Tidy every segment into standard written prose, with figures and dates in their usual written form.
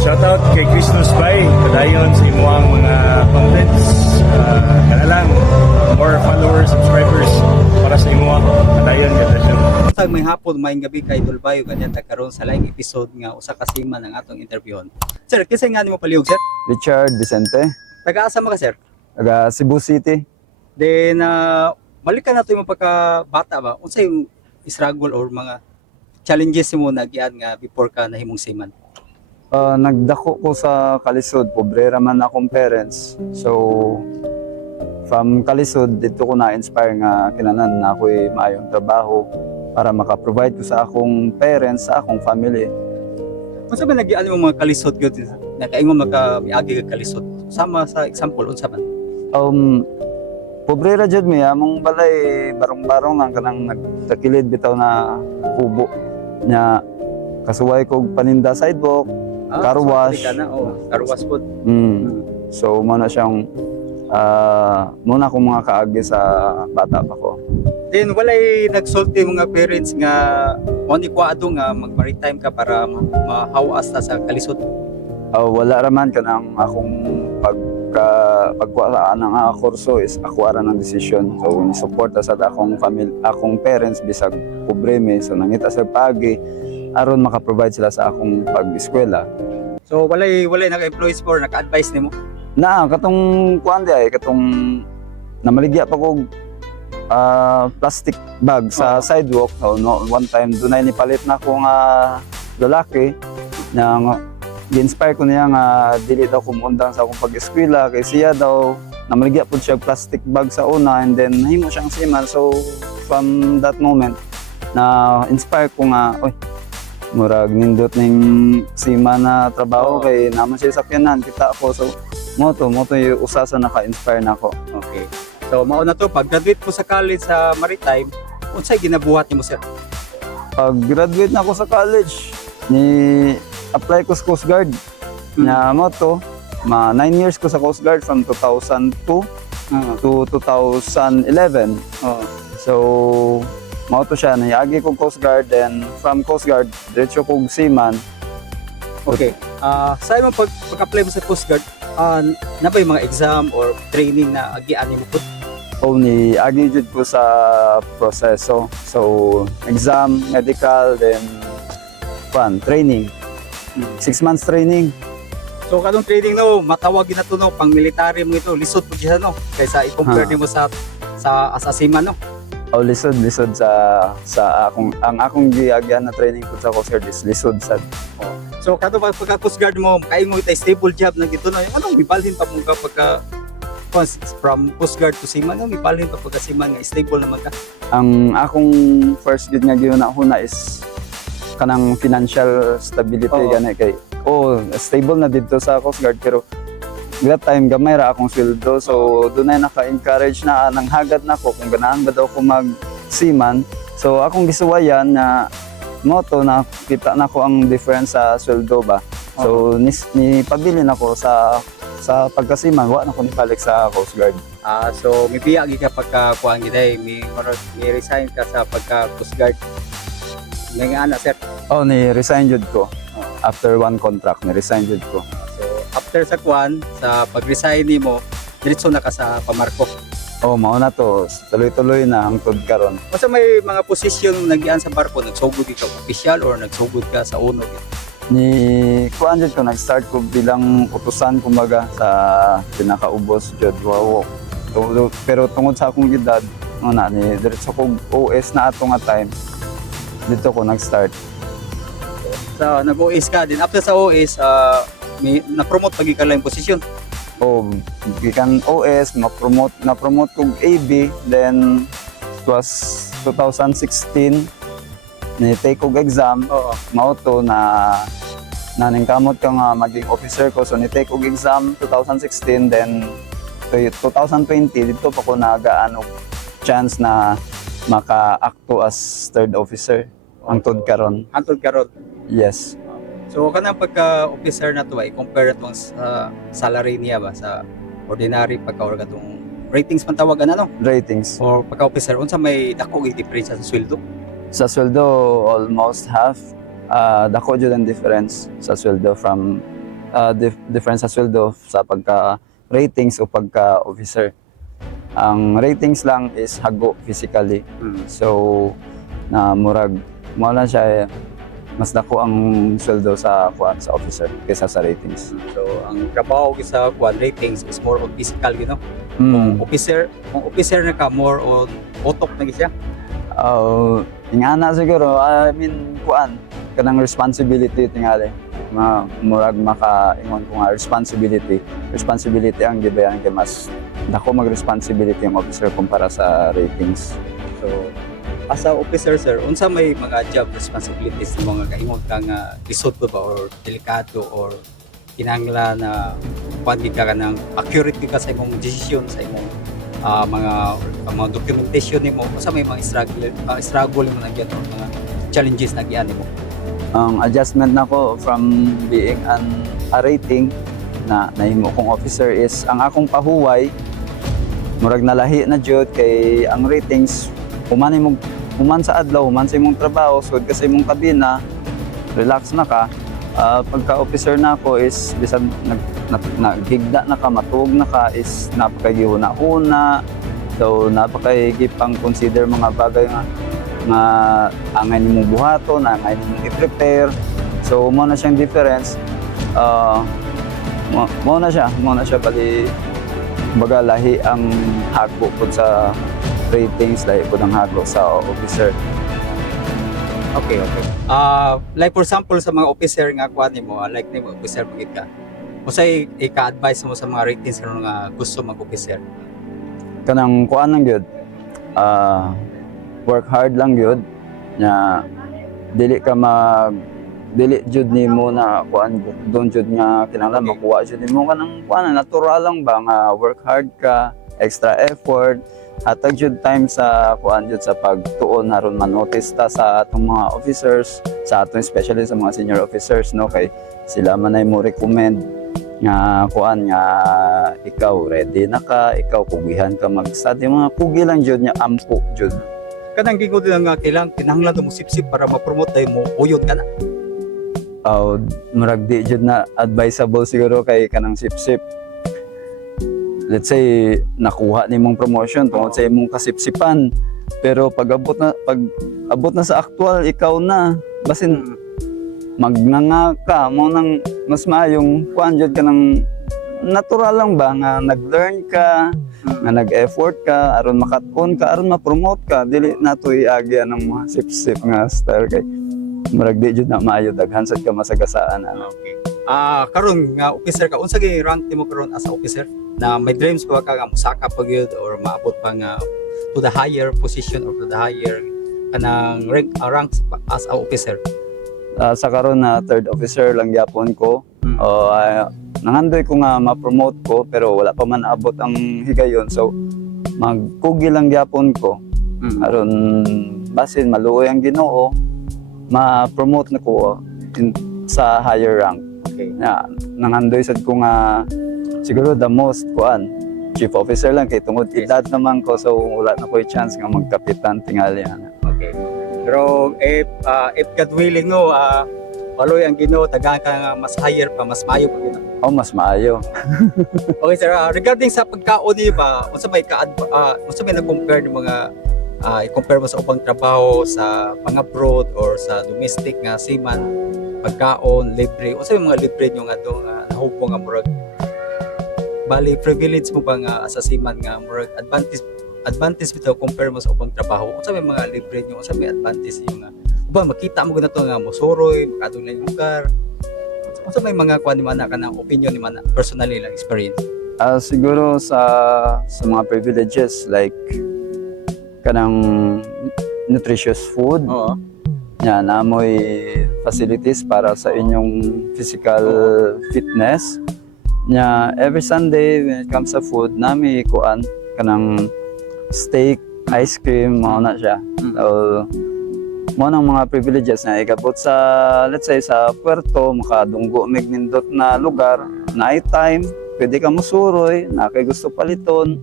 Shoutout kay Chris Nusbay, padayon sa imuang mga contents. Kana lang, more followers, subscribers para sa imuang padayon ganda siya. Tag may hapon, may gabi kay Idol Bayo ganyan karon sa live episode nga usa ka sima ng atong interviewon. Sir, kinsa nga nimo palihog sir? Richard Vicente, Taga-asa mo ka sir? taga Cebu City. Then balikan nato yung pagkabata ba. Unsa yung struggle or mga challenges mo nagian nga before ka nahimong seaman? Nagdako ko sa Kalisod, pobrera man akong parents. So, from Kalisod, dito ko na-inspire nga kinanan na ako'y maayong trabaho para maka-provide ko sa akong parents, sa akong family. Unsa ba nagian mo mga kalisod gyud na kaingon maka-miagi ka kalisod? Sama sa example unsa man? Pobrera jud mi, among balay, barong-barong lang kanang nagtakilid bitaw na kubo nya kasuway kog paninda sidewalk. Car wash. Car wash po. So, muna siyang muna akong mga kaagi sa bata pa ko. Then walay nagsulti mga parents nga mo ni kuado nga mag-maritime ka para mahawas ta sa kalisod. Wala raman ka ng akong pagkuhaan ng kurso is ako ara ng decision. So, ni-support sa akong family, akong parents bisag pobreme. So, nangita sa pagi aron maka-provide sila sa akong pag-eskwela. So walay naka-employees for naka-advise nimo. Katong kuan di ay katong namaligya pa kog plastic bag sa sidewalk. So, no, one time dunay ni palit na ko nga lalaki na gi-inspire ko niya nga dili daw kumundang sa akong pag-eskwela kay siya daw namaligya pud siya plastic bag sa una and then nahimo siyang seaman. So from that moment na inspire ko nga murag nindot ning sima na trabaho kay naman siya sakyanan kita ako. So moto yung usa sa naka-inspire nako. Okay. So mao na to pag-graduate ko sa college sa Maritime, unsay ginabuhat nimo sir? Pag graduate na ako sa college, ni apply ko sa Coast Guard. Nya moto 9 years ko sa Coast Guard from 2002 to 2011. So mao to siya, nayagi kong Coast Guard, then from Coast Guard, diretso kong seaman. Okay. Sa imong pag-apply mo sa Coast Guard, na ba yung mga exam or training na agian nimo pud? Ni agi jud ko sa proseso. So, exam, medical, then training. 6 months training. So kadong training no, matawag na to no, pang military mo ito, lisod po siya no, kaysa i-compare nimo sa as a seaman no. Lisod sa akong giagyan na training ko sa Coast Guard is lisod sad. So kato ba pagka Coast Guard mo kaingon tay stable job na gito na anong mibalhin pa mo ka pagka from Coast Guard to seaman no, mibalhin pa pagka seaman nga stable naman ka? Ang akong first gid nga gihuna is kanang financial stability gani kay stable na dito sa Coast Guard pero that time gamay ra akong sweldo. So dunay naka-encourage na nang hagad nako kung ganahan ba daw ko mag-seaman. So akong gisuwayan na moto na kita nako ang difference sa sweldo ba. So ni pabili nako sa pagka-seaman wa na ko nibalik sa Coast Guard. So may biya gi ka pagka kuan giday may resign ka sa pagka Coast Guard. May nga ana sir. Ni resign jud ko. After one contract ni resign jud ko. After sa kuan, sa pag-resign nimo, diretso na ka sa pamarko. Mao na to. Tuloy-tuloy na hangtod karon. Basta may mga posisyon nagian sa barko, nagsugod ka official or nagsugod ka sa uno? Ni kuan jud ko nag-start ko bilang utusan kumbaga sa pinakaubos jud. Wow. Pero tungod sa akong edad, ni diretso ko OS na ato nga time. Dito ko nag-start. So nag-OS ka din. After sa OS, may na-promote pagi ka lang posisyon. Gikan OS, na-promote kong AB, then it was 2016, ni-take kong exam, mao to na naningkamot ka nga maging officer ko, so ni-take kong exam 2016, then 2020, dito pa ko nagaano chance na maka-acto as third officer, hangtod karon. Hangtod karon? Yes. So kanang pagka-officer na to ay compare to sa salary niya ba sa ordinary pagka-or katong ratings man tawagan ano? Ratings. Or pagka-officer unsa may dako gi difference sa sweldo? Sa sweldo almost half. Dako jud ang difference sa sweldo from difference sa sweldo sa pagka-ratings o pagka-officer. Ang ratings lang is hago physically. So, na murag, mo lang siya mas dako ang sweldo sa sa officer kaysa sa ratings. So ang trabaho sa ratings is more on physical, you know. Kung officer na ka, more on otok na siya. Ingana siguro, I mean, kanang responsibility tingali. Murag maka-ingon ko nga, responsibility ang gibayan kay mas dako mag-responsibility ang officer kumpara sa ratings. So as a officer, sir, unsa may mga job responsibilities ng mga kaingon ka nga lisod ba or delikado or kinahanglan na pandi ka ng accurate ka sa imong decision sa imong mga documentation nimo, unsa may mga struggle mo na gyud or mga challenges na giyan nimo? Ang adjustment nako from being a rating na nahimo kong officer is ang akong pahuway murag nalahi na jud kay ang ratings human sa adlaw, human sa imong trabaho, sud ka sa imong kabina, relax na ka. Pagka-officer na ako is bisan naghigda na ka, matuog na ka is napakagihuna-huna. So napakagipang consider mga bagay nga angay nimo buhaton, angay nimo i-prepare. So mo na siyang difference. Mo na siya bali baga lahi ang hago pud sa ratings, lahi pud ang hago sa officer. Okay. Like for example sa mga officer nga kuan nimo, like nimo officer magid ka. Usay ika-advise mo sa mga ratings nga gusto mag-officer? Kanang kuan lang gyud. Work hard lang gyud. Nya dili jud nimo na kuan don jud nga kinahanglan makuha jud nimo kanang kuan natural lang ba nga work hard ka, extra effort. Hatag jud time sa kuan jud sa pagtuon aron ma-notice ta sa atong mga officers, sa atong especially sa mga senior officers, no, kay sila man ay mo recommend nga kuan nga ikaw ready na ka, ikaw pugihan ka mag-study, mga pugi lang jud nya ampo jud. Kanang gingod nga kinahanglan mo sip-sip para ma-promote tayo mo uyod ka na. Murag di jud na advisable siguro kay kanang sip-sip. Let's say nakuha nimong promotion tungod sa imong kasipsipan, pero pag abot na sa actual ikaw na basin magnanga ka mo nang mas maayong kuan jud ka ng natural lang ba nga nag-learn ka, nga nag-effort ka aron makat-on ka, aron ma-promote ka, dili nato iagi anang mga sip-sip nga style kay murag di jud na maayo daghan sad ka masagasaan. Okay. Karon nga officer ka, unsa gyud rank nimo karon as a officer? Na may dreams ba ka nga musaka pa gyud or maabot pa nga to the higher position or to the higher kanang ranks as a officer? Sa karon na third officer lang gyapon ko. Nangandoy ko nga ma-promote ko pero wala pa man abot ang higayon, so magkugi lang gyapon ko aron basin maluoy ang Ginoo, ma-promote na ko sa higher rank. Okay. Nangandoy sad ko nga siguro the most kuan chief officer lang kay tungod edad naman ko, so wala na ko chance nga magkapitan tingali. Okay. Pero if God willing no, paloy ang Ginoo, tagaan ka nga mas higher pa, mas maayo pa gina. Mas maayo. Okay sir, regarding sa pagkaon niyo ba, unsa may na-compare ng mga i-compare mo sa ubang trabaho sa pang-abroad or sa domestic nga seaman, pagkaon, libre, unsa may mga libre niyo nga to nga nahupo nga murag bali privilege mo ba nga as a seaman nga murag advantage bitaw compare mo sa ubang trabaho, unsa may mga libre niyo, unsa may advantage niyo nga uban makita mo ganato nga mosoroy makadung lang lugar, unsa may mga kuan ni mana kanang opinion ni mana personally lang experience? Siguro sa mga privileges like kanang nutritious food. Oo. Yan, amoy facilities para sa inyong physical fitness. Nya every Sunday when it comes sa food, nami kuan kanang steak, ice cream, mao na siya. So, mo nang mga privileges na ikabot sa let's say sa Puerto, makadunggo mig nindot na lugar, night time, pwede ka mosuroy, na kay gusto paliton,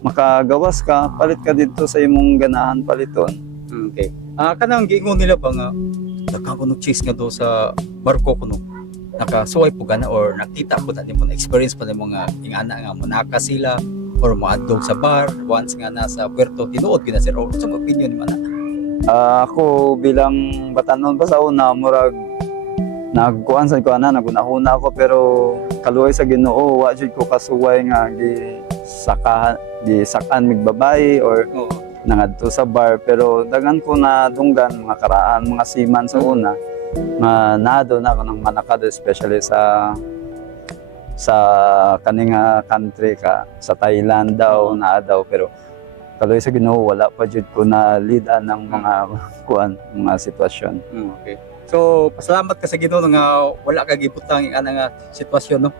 makagawas ka, palit ka dito sa imong ganahan paliton. Okay. Kanang giingon nila ba nga daghan kuno cheese nga do sa barko kuno. nakasuway po gana or nakita po na nimo na experience pa nimo nga ingana nga monaka sila or moadtog sa bar once nga nasa Puerto tinuod gina sir or sa opinion mo na? Ako bilang batanon pa sa una, murag nagkuan sa ko na nagunahuna ako pero kaluoy sa Ginoo wa jud ko kasuway nga gisakan mig babae or Oo. nangadto sa bar pero dagan ko na dunggan mga karaan mga seaman sa una nga naado na ako ng manakado especially sa kaning country ka sa Thailand daw naa daw pero kaluoy sa Ginoo wala pa jud ko na lead-an ng mga kuan mga sitwasyon. Okay. So pasalamat ka sa Ginoo nga wala ka gibutang ing ana nga sitwasyon no.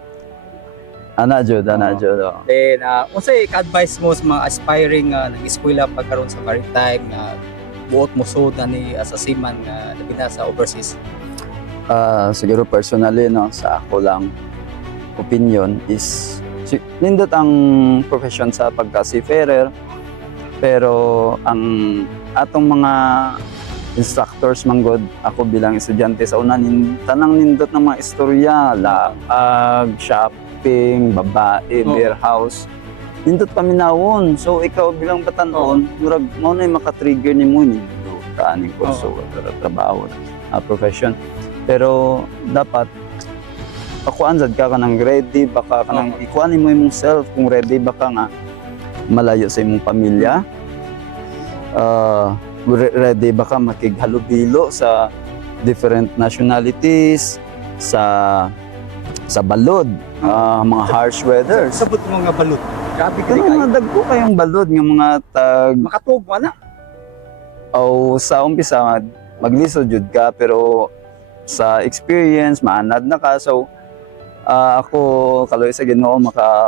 Ana jud. Then unsay ka-advise mo sa mga aspiring nang eskwela pagkaron sa maritime nga buot mo sud ni as a seaman nga labi na sa overseas? Siguro personally no sa ako lang opinion is nindot ang profession sa pagka seafarer pero ang atong mga instructors manggod ako bilang estudyante sa una tanang nindot ng mga istorya laag, shopping, babae, beer house nindot paminawon so ikaw bilang batanon murag mao na maka-trigger nimo nindot kaning kurso trabaho profession pero dapat pakuan sad ka kanang ready baka kanang ikuan mo imong self kung ready baka nga malayo sa imong pamilya ready baka makighalubilo sa different nationalities sa balod mga harsh weathers Sabot mo nga balot. Grabe ka kaya kayo. mga dagko kayong balod nga mga tag Makatug mo na. o sa umpisa maglisod jud ka pero sa experience maanad na ka so ako kaluoy sa Ginoo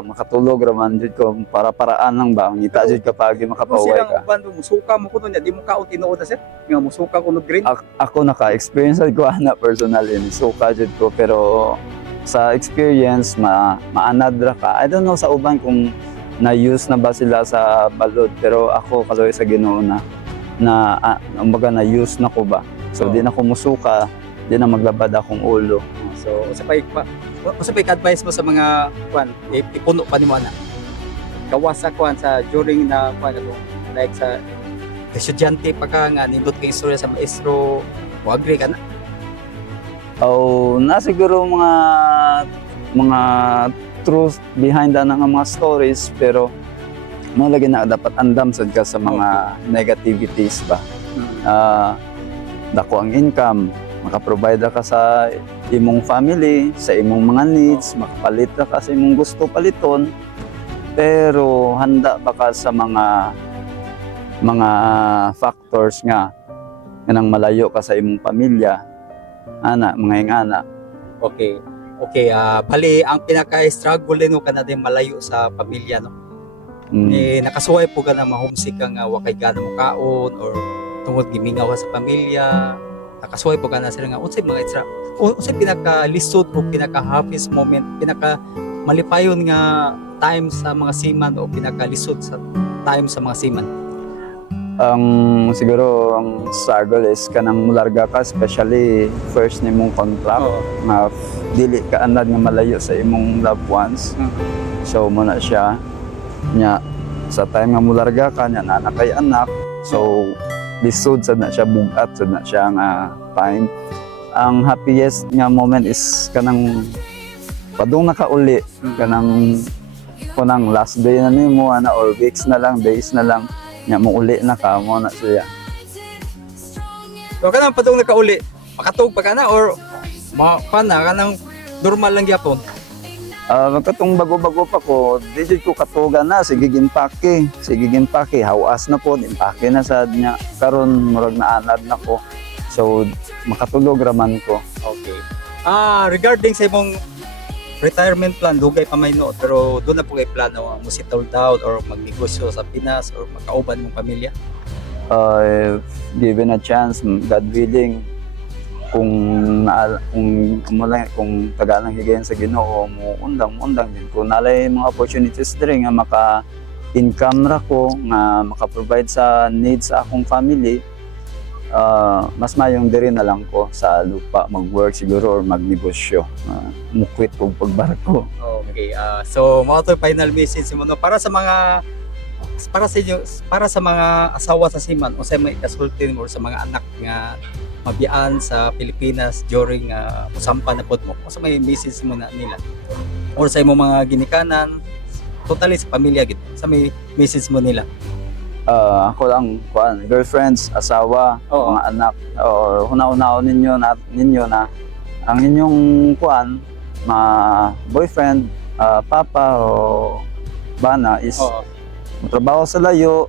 makatulog raman jud ko para paraan lang ba ngita jud kapag Kung makapauwi silang ka uban musuka mo kuno nya di mo kaot tinuod na sir. Nga musuka kuno green. ako naka-experience ko ana personally suka jud ko pero sa experience maanad ra ka I don't know sa uban kung na-use na ba sila sa balod pero ako kaluoy sa Ginoo na umbaga na-use na ko ba so di na ko musuka di na maglabad akong ulo. So usapay ka-advise mo sa mga kwan ipuno pa nimo ana. Gawas sa kwan sa during na kwan ato like sa estudyante pa ka nga nindot kay istorya sa maestro mo agree ka na. Na siguro mga truth behind na nga mga stories pero mo lagi na dapat andam sad ka sa mga negativities ba. Dako ang income maka-provide ka sa imong family, sa imong mga needs, makapalit ka sa imong gusto paliton. Pero handa ba ka sa mga factors nga nang malayo ka sa imong pamilya, mga ingana. Okay. Bali ang pinaka-struggle no kana din malayo sa pamilya no. Nakasuway po ka na ma-homesick ka nga wakay gana mo kaon or tungod gimingaw ka sa pamilya. Nakasuway po ka na sila nga unsay mga unsay pinaka-lisod o pinaka-happiest moment, pinaka-malipayon nga time sa mga seaman o pinaka-lisod sa time sa mga seaman? Siguro ang struggle is kanang mularga ka especially first nimong contract nga dili ka anad nga malayo sa imong loved ones. So mo na siya nya sa time nga mularga ka nya na kay anak so lisod sad na siya bugat sad na siya nga time. Ang happiest nga moment is kanang padung nakauli kanang kunang last day na nimo ana or weeks na lang days na lang nya mo uli na ka mo na siya. So kanang padung nakauli makatug pa ka na or kanang normal lang gyapon? Magkatong bago-bago pa ko, di jud ko katugan na, sige gimpake, hawas na po, impake na sad niya, karon murag na anad na ko, so makatulog raman ko. Okay. Regarding sa imong retirement plan, dugay pa may no, pero doon na po kay plano mo settle down or magnegosyo sa Pinas or makauban mong pamilya? If given a chance, God willing, kung tagalang higayon sa Ginoo mo undang din kung nalay mga opportunities diri nga maka-income ra ko nga maka-provide sa needs sa akong family mas mayong diri na lang ko sa lupa mag-work siguro or magnegosyo. Mukwit og pagbarko. Okay. So mao to final message mo no para sa mga para sa mga asawa sa seaman o sa may kasulti mo or sa mga anak nga mabiyaan sa Pilipinas during usampan na pod mo. O sa may message mo na nila or sa imong mga ginikanan totally sa pamilya gid. Sa may message mo nila. Ako lang girlfriends, asawa, Oo. mga anak. Huna-unaon ninyo na ang inyong boyfriend, papa o bana is Oo. trabaho sa layo,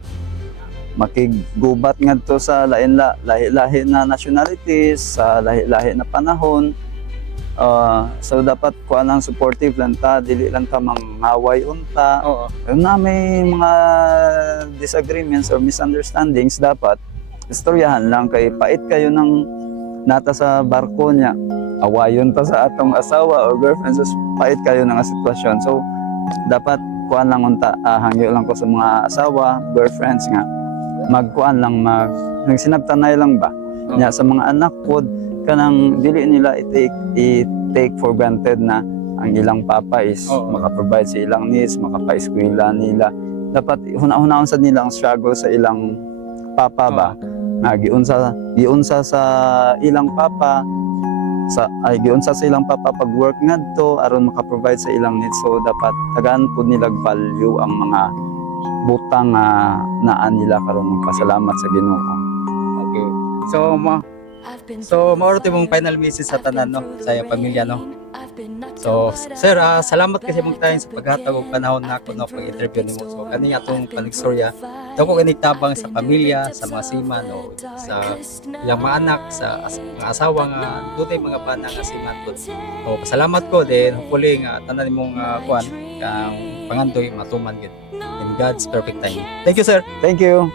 makigubat ngadto sa lahi-lahi na nationalities, sa lahi-lahi na panahon. So dapat kuan lang supportive lang ta, dili lang ta mangaway unta. Oo. Kung na may mga disagreements or misunderstandings, dapat istoryahan lang kay pait kayo ng nata sa barko niya. Awayon pa sa atong asawa o girlfriend, so pait kayo ng sitwasyon. So dapat kuan lang unta, hangyo lang ko sa mga asawa, girlfriends nga magkuan lang nagsinabtanay lang ba. Oo. Nya sa mga anak pod kanang dili nila i-take for granted na ang ilang papa is Oo. maka-provide sa ilang needs, maka-pa-eskwela nila. Dapat huna-hunahon sa nila ang struggle sa ilang papa ba. Giunsa sa ilang papa giunsa sa ilang papa pag work ngadto aron maka-provide sa ilang needs. So dapat tagaan pud nila value ang mga butang nga naan nila karon magpasalamat sa Ginoo. Okay. So mauro mong final message sa tanan no sa iyong pamilya no. So sir, salamat kasi mong tayo sa paghatag og panahon nako no pag-interview nimo. So kani atong panigstorya dako kani tabang sa pamilya, sa mga seaman o sa ilang mga anak, sa mga asawa nga dutay mga bana nga seaman pod. O pasalamat ko din hopefully nga tanan nimong kuan kang pangandoy matuman gid in God's perfect time. Thank you sir. Thank you.